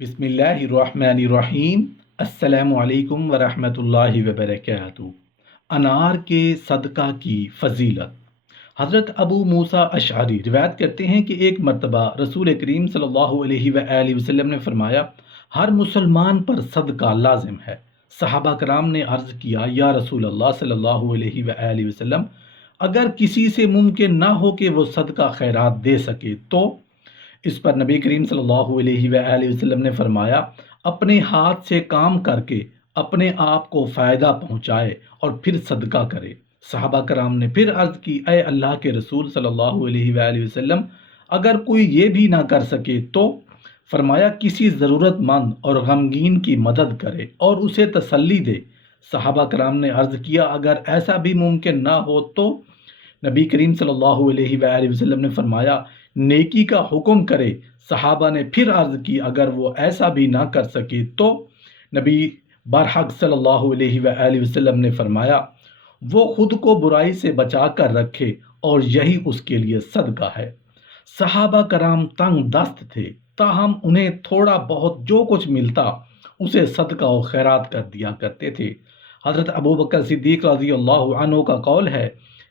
بسم اللہ الرحمن الرحیم۔ السلام علیکم ورحمۃ اللہ وبرکاتہ۔ انار کے صدقہ کی فضیلت۔ حضرت ابو موسیٰ اشعری روایت کرتے ہیں کہ ایک مرتبہ رسول کریم صلی اللہ علیہ وآلہ وسلم نے فرمایا، ہر مسلمان پر صدقہ لازم ہے۔ صحابہ کرام نے عرض کیا، یا رسول اللہ صلی اللہ علیہ وآلہ وسلم، اگر کسی سے ممکن نہ ہو کہ وہ صدقہ خیرات دے سکے تو؟ اس پر نبی کریم صلی اللہ علیہ وآلہ وسلم نے فرمایا، اپنے ہاتھ سے کام کر کے اپنے آپ کو فائدہ پہنچائے اور پھر صدقہ کرے۔ صحابہ کرام نے پھر عرض کی، اے اللہ کے رسول صلی اللہ علیہ وآلہ وسلم، اگر کوئی یہ بھی نہ کر سکے تو؟ فرمایا، کسی ضرورت مند اور غمگین کی مدد کرے اور اسے تسلی دے۔ صحابہ کرام نے عرض کیا، اگر ایسا بھی ممکن نہ ہو تو؟ نبی کریم صلی اللہ علیہ وآلہ وسلم نے فرمایا، نیکی کا حکم کرے۔ صحابہ نے پھر عرض کی، اگر وہ ایسا بھی نہ کر سکے تو؟ نبی برحق صلی اللہ علیہ وآلہ وسلم نے فرمایا، وہ خود کو برائی سے بچا کر رکھے اور یہی اس کے لیے صدقہ ہے۔ صحابہ کرام تنگ دست تھے، تاہم انہیں تھوڑا بہت جو کچھ ملتا اسے صدقہ و خیرات کر دیا کرتے تھے۔ حضرت ابوبکر صدیق رضی اللہ عنہ کا قول ہے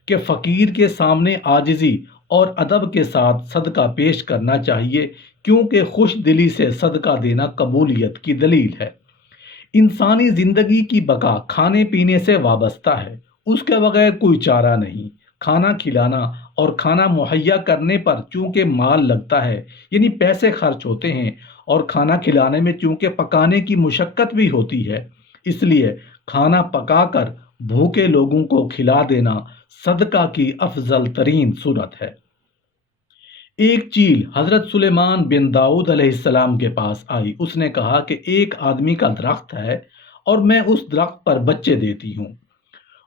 کہ فقیر کے سامنے عاجزی اور ادب کے ساتھ صدقہ پیش کرنا چاہیے، کیونکہ خوش دلی سے صدقہ دینا قبولیت کی دلیل ہے۔ انسانی زندگی کی بقا کھانے پینے سے وابستہ ہے، اس کے بغیر کوئی چارہ نہیں۔ کھانا کھلانا اور کھانا مہیا کرنے پر چونکہ مال لگتا ہے، یعنی پیسے خرچ ہوتے ہیں، اور کھانا کھلانے میں چونکہ پکانے کی مشقت بھی ہوتی ہے، اس لیے کھانا پکا کر بھوکے لوگوں کو کھلا دینا صدقہ کی افضل ترین صورت ہے۔ ایک چیل حضرت سلیمان بن داؤد علیہ السلام کے پاس آئی۔ اس نے کہا کہ ایک آدمی کا درخت ہے اور میں اس درخت پر بچے دیتی ہوں،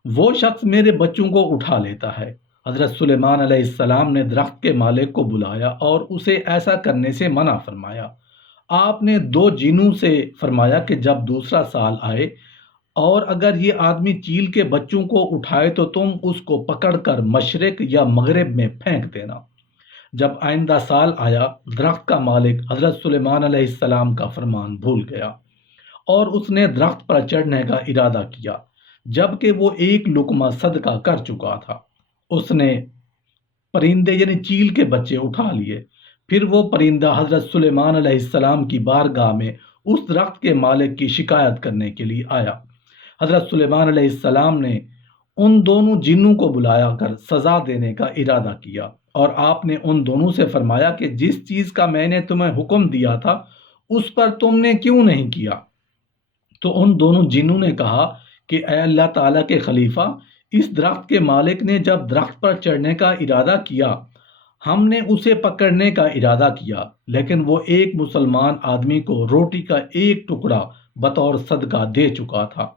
وہ شخص میرے بچوں کو اٹھا لیتا ہے۔ حضرت سلیمان علیہ السلام نے درخت کے مالک کو بلایا اور اسے ایسا کرنے سے منع فرمایا۔ آپ نے 2 جنوں سے فرمایا کہ جب دوسرا سال آئے اور اگر یہ آدمی چیل کے بچوں کو اٹھائے تو تم اس کو پکڑ کر مشرق یا مغرب میں پھینک دینا۔ جب آئندہ سال آیا، درخت کا مالک حضرت سلیمان علیہ السلام کا فرمان بھول گیا اور اس نے درخت پر چڑھنے کا ارادہ کیا، جبکہ وہ ایک لقمہ صدقہ کر چکا تھا۔ اس نے پرندے یعنی چیل کے بچے اٹھا لیے، پھر وہ پرندہ حضرت سلیمان علیہ السلام کی بارگاہ میں اس درخت کے مالک کی شکایت کرنے کے لیے آیا۔ حضرت سلیمان علیہ السلام نے ان دونوں جنوں کو بلایا کر سزا دینے کا ارادہ کیا، اور آپ نے ان دونوں سے فرمایا کہ جس چیز کا میں نے تمہیں حکم دیا تھا اس پر تم نے کیوں نہیں کیا؟ تو ان دونوں جنوں نے کہا کہ اے اللہ تعالیٰ کے خلیفہ، اس درخت کے مالک نے جب درخت پر چڑھنے کا ارادہ کیا، ہم نے اسے پکڑنے کا ارادہ کیا، لیکن وہ ایک مسلمان آدمی کو روٹی کا ایک ٹکڑا بطور صدقہ دے چکا تھا۔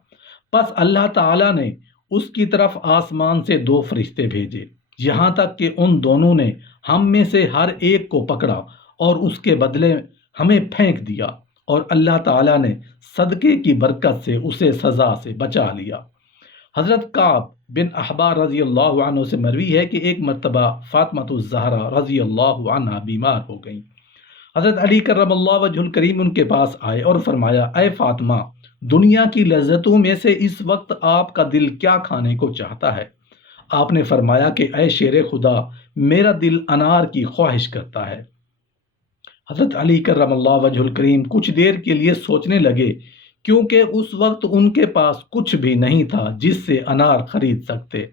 پس اللہ تعالیٰ نے اس کی طرف آسمان سے 2 فرشتے بھیجے، یہاں تک کہ ان دونوں نے ہم میں سے ہر ایک کو پکڑا اور اس کے بدلے ہمیں پھینک دیا، اور اللہ تعالیٰ نے صدقے کی برکت سے اسے سزا سے بچا لیا۔ حضرت کعب بن احبار رضی اللہ عنہ سے مروی ہے کہ ایک مرتبہ فاطمہ الزہرا رضی اللہ عنہا بیمار ہو گئیں۔ حضرت علی کرم اللہ وجہ الکریم ان کے پاس آئے اور فرمایا، اے فاطمہ، دنیا کی لذتوں میں سے اس وقت آپ کا دل کیا کھانے کو چاہتا ہے؟ آپ نے فرمایا کہ اے شیر خدا، میرا دل انار کی خواہش کرتا ہے۔ حضرت علی کرم اللہ وجہ الکریم کچھ دیر کے لیے سوچنے لگے، کیونکہ اس وقت ان کے پاس کچھ بھی نہیں تھا جس سے انار خرید سکتے۔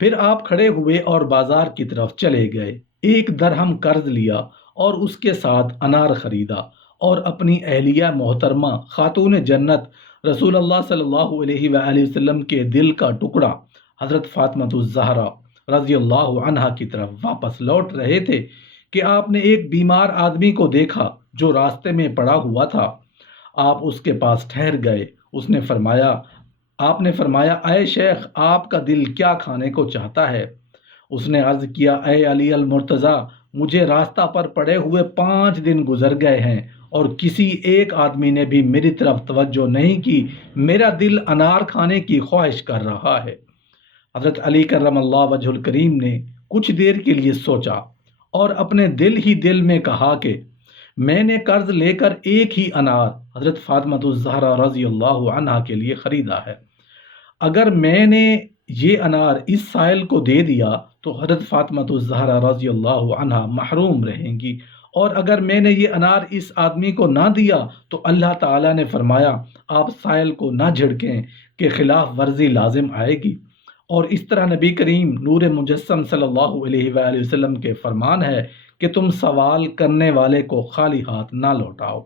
پھر آپ کھڑے ہوئے اور بازار کی طرف چلے گئے، 1 درہم قرض لیا اور اس کے ساتھ انار خریدا، اور اپنی اہلیہ محترمہ خاتون جنت رسول اللہ صلی اللہ علیہ وآلہ وسلم کے دل کا ٹکڑا حضرت فاطمہ الزہرا رضی اللہ عنہا کی طرف واپس لوٹ رہے تھے کہ آپ نے ایک بیمار آدمی کو دیکھا جو راستے میں پڑا ہوا تھا۔ آپ اس کے پاس ٹھہر گئے۔ آپ نے فرمایا، اے شیخ، آپ کا دل کیا کھانے کو چاہتا ہے؟ اس نے عرض کیا، اے علی المرتضیٰ، مجھے راستہ پر پڑے ہوئے 5 دن گزر گئے ہیں اور کسی ایک آدمی نے بھی میری طرف توجہ نہیں کی، میرا دل انار کھانے کی خواہش کر رہا ہے۔ حضرت علی کرم اللہ وجہ الکریم نے کچھ دیر کے لیے سوچا اور اپنے دل ہی دل میں کہا کہ میں نے قرض لے کر ایک ہی انار حضرت فاطمہ الزہرا رضی اللہ عنہا کے لیے خریدا ہے۔ اگر میں نے یہ انار اس سائل کو دے دیا تو حضرت فاطمہ الزہرا رضی اللہ عنہا محروم رہیں گی، اور اگر میں نے یہ انار اس آدمی کو نہ دیا تو اللہ تعالیٰ نے فرمایا آپ سائل کو نہ جھڑکیں کہ خلاف ورزی لازم آئے گی۔ اور اس طرح نبی کریم نور مجسم صلی اللہ علیہ وآلہ وسلم کے فرمان ہے کہ تم سوال کرنے والے کو خالی ہاتھ نہ لوٹاؤ،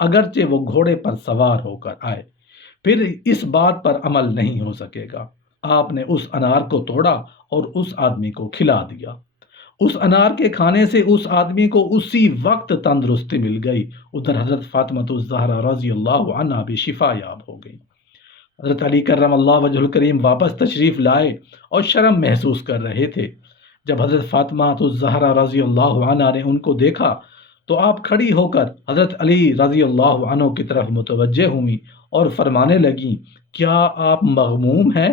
اگرچہ وہ گھوڑے پر سوار ہو کر آئے، پھر اس بات پر عمل نہیں ہو سکے گا۔ آپ نے اس انار کو توڑا اور اس آدمی کو کھلا دیا۔ اس انار کے کھانے سے اس آدمی کو اسی وقت تندرستی مل گئی۔ ادھر حضرت فاطمہ الزہرا رضی اللہ عنہا بھی شفا یاب ہو گئی۔ حضرت علی کرم اللہ وجہ الکریم واپس تشریف لائے اور شرم محسوس کر رہے تھے۔ جب حضرت فاطمہ الزہرا رضی اللہ عنہا نے ان کو دیکھا تو آپ کھڑی ہو کر حضرت علی رضی اللہ عنہ کی طرف متوجہ ہوئیں اور فرمانے لگیں، کیا آپ مغموم ہیں؟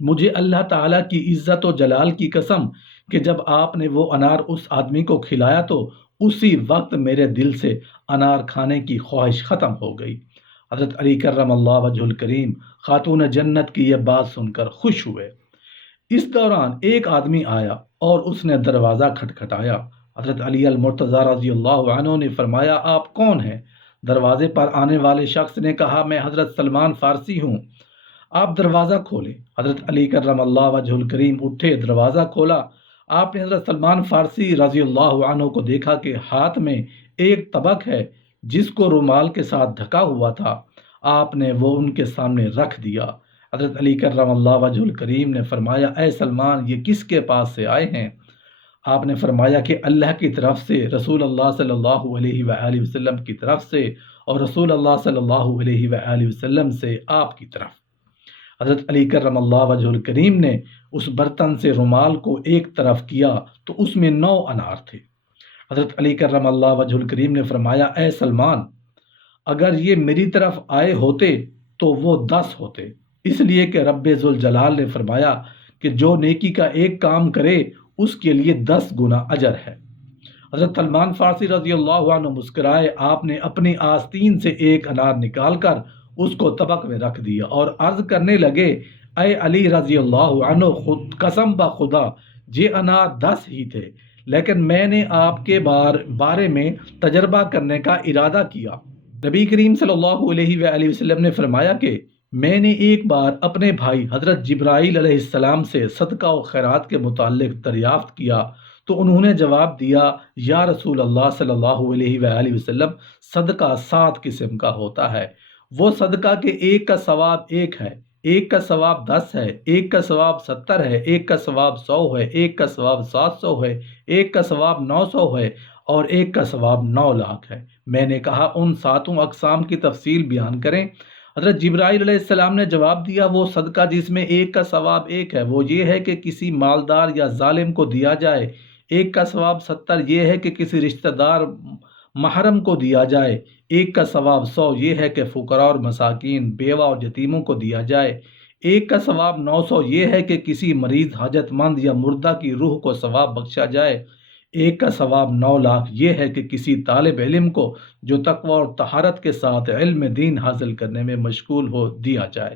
مجھے اللہ تعالیٰ کی عزت و جلال کی قسم کہ جب آپ نے وہ انار اس آدمی کو کھلایا تو اسی وقت میرے دل سے انار کھانے کی خواہش ختم ہو گئی۔ حضرت علی کرم اللہ وجہ الکریم خاتون جنت کی یہ بات سن کر خوش ہوئے۔ اس دوران ایک آدمی آیا اور اس نے دروازہ کھٹکھٹایا۔ حضرت علی المرتضیٰ رضی اللہ عنہ نے فرمایا آپ کون ہیں؟ دروازے پر آنے والے شخص نے کہا میں حضرت سلمان فارسی ہوں، آپ دروازہ کھولیں۔ حضرت علی کرم اللہ وجہ الکریم اٹھے، دروازہ کھولا۔ آپ نے حضرت سلمان فارسی رضی اللہ عنہ کو دیکھا کہ ہاتھ میں ایک طبق ہے جس کو رومال کے ساتھ ڈھکا ہوا تھا۔ آپ نے وہ ان کے سامنے رکھ دیا۔ حضرت علی کرم اللہ وجہ الکریم نے فرمایا اے سلمان یہ کس کے پاس سے آئے ہیں؟ آپ نے فرمایا کہ اللہ کی طرف سے، رسول اللہ صلی اللہ علیہ وآلہ وسلم کی طرف سے، اور رسول اللہ صلی اللہ علیہ وآلہ وسلم سے آپ کی طرف۔ حضرت علی کرم اللہ وجہ الکریم نے اس برتن سے رومال کو ایک طرف کیا تو اس میں 9 انار تھے۔ حضرت علی کرم اللہ وجہ الکریم نے فرمایا اے سلمان اگر یہ میری طرف آئے ہوتے تو وہ 10 ہوتے، اس لیے کہ رب ذوالجلال نے فرمایا کہ جو نیکی کا ایک کام کرے اس کے لیے 10 گنا اجر ہے۔ حضرت سلمان فارسی رضی اللہ عنہ مسکرائے، آپ نے اپنی آستین سے ایک انار نکال کر اس کو طبق میں رکھ دیا اور عرض کرنے لگے اے علی رضی اللہ عنہ خود قسم بخدا یہ انار 10 ہی تھے، لیکن میں نے آپ کے بارے میں تجربہ کرنے کا ارادہ کیا۔ نبی کریم صلی اللہ علیہ وآلہ وسلم نے فرمایا کہ میں نے ایک بار اپنے بھائی حضرت جبرائیل علیہ السلام سے صدقہ و خیرات کے متعلق دریافت کیا تو انہوں نے جواب دیا یا رسول اللہ صلی اللہ علیہ وآلہ وسلم صدقہ 7 قسم کا ہوتا ہے، وہ صدقہ کے ایک کا ثواب 1 ہے، ایک کا ثواب 10 ہے، ایک کا ثواب 70 ہے، ایک کا ثواب 100 ہے، ایک کا ثواب 700 ہے، ایک کا ثواب 900 ہے اور ایک کا ثواب 9 لاکھ ہے۔ میں نے کہا ان 7 اقسام کی تفصیل بیان کریں۔ حضرت جبرائیل علیہ السلام نے جواب دیا وہ صدقہ جس میں ایک کا ثواب 1 ہے وہ یہ ہے کہ کسی مالدار یا ظالم کو دیا جائے، ایک کا ثواب 70 یہ ہے کہ کسی رشتہ دار محرم کو دیا جائے، ایک کا ثواب 100 یہ ہے کہ فقراء اور مساکین، بیوہ اور یتیموں کو دیا جائے، ایک کا ثواب 900 یہ ہے کہ کسی مریض حاجت مند یا مردہ کی روح کو ثواب بخشا جائے، ایک کا ثواب 9 لاکھ یہ ہے کہ کسی طالب علم کو جو تقوی اور طہارت کے ساتھ علم دین حاصل کرنے میں مشغول ہو دیا جائے۔